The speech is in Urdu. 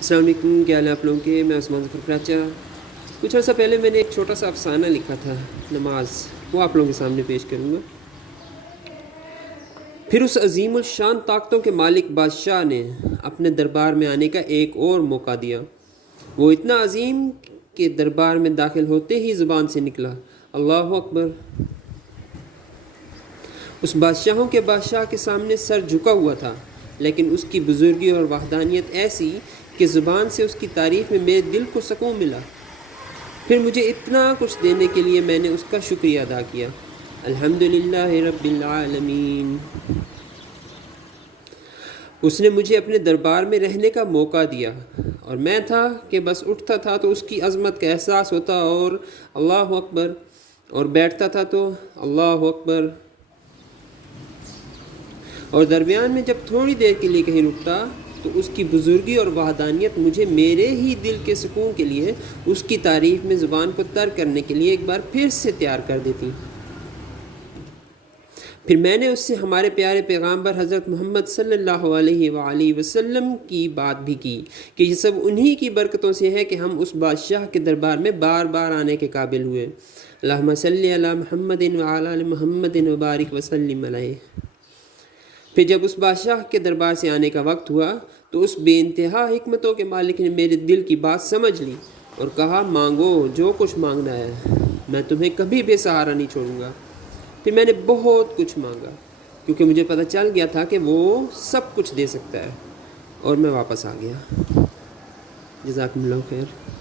السلام علیکم، کیا حال ہے آپ لوگوں کے؟ میں عثمان ظفر کراچا۔ کچھ عرصہ پہلے میں نے ایک چھوٹا سا افسانہ لکھا تھا، نماز، وہ آپ لوگوں کے سامنے پیش کروں گا۔ پھر اس عظیم الشان طاقتوں کے مالک بادشاہ نے اپنے دربار میں آنے کا ایک اور موقع دیا۔ وہ اتنا عظیم کہ دربار میں داخل ہوتے ہی زبان سے نکلا، اللہ اکبر۔ اس بادشاہوں کے بادشاہ کے سامنے سر جھکا ہوا تھا، لیکن اس کی بزرگی اور وحدانیت ایسی کہ زبان سے اس کی تعریف میں میرے دل کو سکون ملا۔ پھر مجھے اتنا کچھ دینے کے لیے میں نے اس کا شکریہ ادا کیا، الحمدللہ رب العالمین۔ اس نے مجھے اپنے دربار میں رہنے کا موقع دیا، اور میں تھا کہ بس اٹھتا تھا تو اس کی عظمت کا احساس ہوتا اور اللہ اکبر، اور بیٹھتا تھا تو اللہ اکبر، اور درمیان میں جب تھوڑی دیر کے لیے کہیں رکتا تو اس کی بزرگی اور وحدانیت مجھے میرے ہی دل کے سکون کے لیے اس کی تعریف میں زبان کو تر کرنے کے لیے ایک بار پھر سے تیار کر دیتی۔ پھر میں نے اس سے ہمارے پیارے پیغامبر حضرت محمد صلی اللہ علیہ وآلہ وسلم کی بات بھی کی کہ یہ سب انہی کی برکتوں سے ہے کہ ہم اس بادشاہ کے دربار میں بار بار آنے کے قابل ہوئے۔ اللہم صلی علی محمد وعلی آل محمد وبارک وسلم علیہ۔ پھر جب اس بادشاہ کے دربار سے آنے کا وقت ہوا تو اس بے انتہا حکمتوں کے مالک نے میرے دل کی بات سمجھ لی اور کہا، مانگو جو کچھ مانگنا ہے، میں تمہیں کبھی بے سہارا نہیں چھوڑوں گا۔ پھر میں نے بہت کچھ مانگا، کیونکہ مجھے پتہ چل گیا تھا کہ وہ سب کچھ دے سکتا ہے، اور میں واپس آ گیا۔ جزاکم اللہ خیر۔